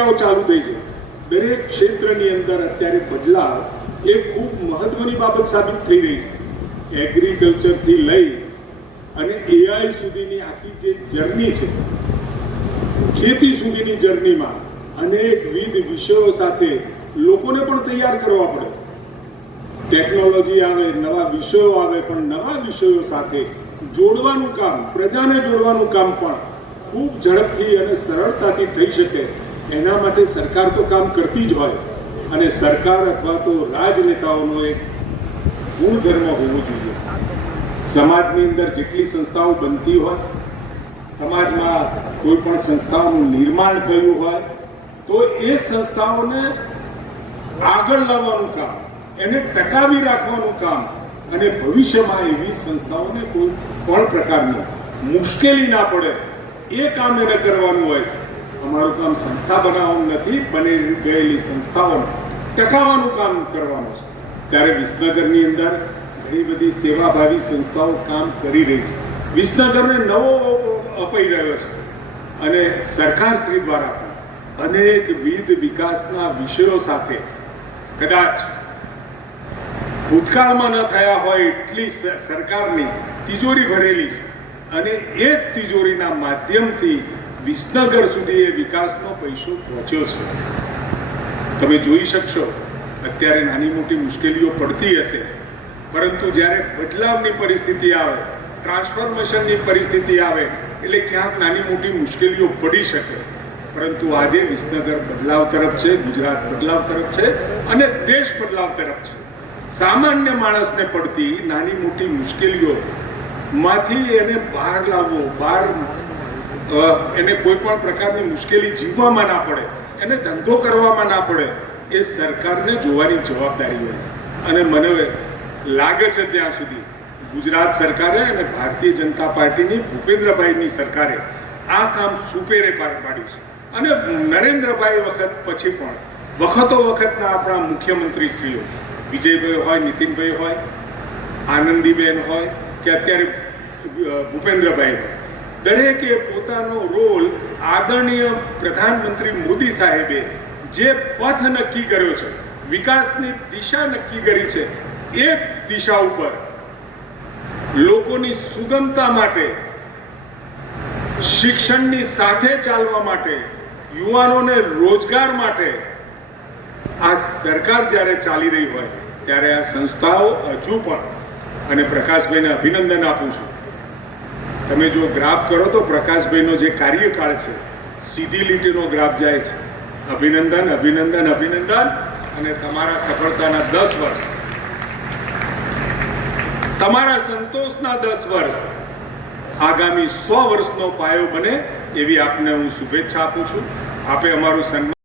પ્રક્રિયાઓ ચાલુ થઈ છે. દરેક ક્ષેત્રની અંદર અત્યારે બદલાવ એ ખૂબ મહત્વની બાબત સાબિત થઈ રહી છે. એગ્રીકલ્ચરથી લઈ અને એઆઈ સુધીની આખી જે જર્ની છે, ખેતી સુધીની જર્નીમાં અનેકવિધ વિષયો સાથે લોકોને પણ તૈયાર કરવા પડે. ટેકનોલોજી આવે, નવા વિષયો આવે, પણ નવા વિષયો સાથે જોડવાનું કામ, પ્રજાને જોડવાનું કામ પણ ખૂબ ઝડપથી અને સરળતાથી થઈ શકે એના માટે સરકાર તો કામ કરતી જ હોય, અને સરકાર અથવા તો રાજનેતાઓનો એક ગુણધર્મ હોવો જોઈએ. સમાજની અંદર જેટલી સંસ્થાઓ બનતી હોય, સમાજમાં કોઈ પણ સંસ્થાઓનું નિર્માણ થયું હોય તો એ સંસ્થાઓને આગળ લાવવાનું કામ, એને ટકાવી રાખવાનું કામ, અને ભવિષ્યમાં એવી સંસ્થાઓને કોઈ પણ પ્રકારની મુશ્કેલી ના પડે એ કામ એને કરવાનું હોય છે. અમારું કામ સંસ્થા બનાવવાનું નથી, બની ગયેલી સંસ્થાઓને ટકાવવાનું કામ કરવાનું છે. ત્યારે વિસનગરની અંદર ઘણી બધી સેવાભાવી સંસ્થાઓ કામ કરી રહી છે. વિસનગરને નવો અપાઈ રહ્યો છે, અને સરકારશ્રી દ્વારા પણ અનેકવિધ વિકાસના વિષયો સાથે કદાચ ભૂતકાળમાં ન થયા હોય એટલી સરકારની તિજોરી ભરેલી છે, અને એ જ તિજોરીના માધ્યમથી વિસનગર સુધી એ વિકાસનો પૈસો પહોંચ્યો છે. તમે જોઈ શકશો અત્યારે નાની મોટી મુશ્કેલીઓ પડતી હશે, પરંતુ જ્યારે બદલાવની પરિસ્થિતિ આવે, ટ્રાન્સફોર્મેશનની પરિસ્થિતિ આવે, એટલે ક્યાંક નાની મોટી મુશ્કેલીઓ પડી શકે. પરંતુ આજે વિસનગર બદલાવ તરફ છે, ગુજરાત બદલાવ તરફ છે, અને દેશ બદલાવ તરફ છે. સામાન્ય માણસને પડતી નાની મોટી મુશ્કેલીઓ માંથી એને બહાર લાવવો, એને કોઈ પણ પ્રકારની મુશ્કેલી જીવવામાં ના પડે, એને ધંધો કરવામાં ના પડે, એ સરકારને જોવાની જવાબદારી હોય. અને મને લાગે છે ત્યાં સુધી ગુજરાત સરકારે અને ભારતીય જનતા પાર્ટીની ભૂપેન્દ્રભાઈની સરકારે આ કામ સુપેરે પાર પાડ્યું છે. અને નરેન્દ્રભાઈ વખત પછી પણ વખતો વખતના આપણા મુખ્યમંત્રીશ્રીઓ, વિજયભાઈ હોય, નીતિનભાઈ હોય, આનંદીબેન હોય કે અત્યારે ભૂપેન્દ્રભાઈ હોય, દરેકે પોતાનો રોલ આદરણીય પ્રધાનમંત્રી મોદી સાહેબે જે પથ નક્કી કર્યો છે, વિકાસની દિશા નક્કી કરી છે, એ દિશા ઉપર લોકોની સુગમતા માટે, શિક્ષણની સાથે ચાલવા માટે, યુવાનોને રોજગાર માટે આ સરકાર જ્યારે ચાલી રહી હોય ત્યારે આ સંસ્થાઓ હજુ પણ, અને પ્રકાશભાઈને અભિનંદન આપું છું. તમે જો ગ્રાફ કરો તો પ્રકાશભાઈનો જે કાર્યકાળ છે સીધી લીટીનો ગ્રાફ જાય છે. અભિનંદન, અભિનંદન, અભિનંદન. અને તમારા સફળતાના 10 વર્ષ, તમારા સંતોષના 10 વર્ષ આગામી 100 વર્ષનો પાયો બને એવી આપને હું શુભેચ્છા આપું છું. આપે અમારું સન્માન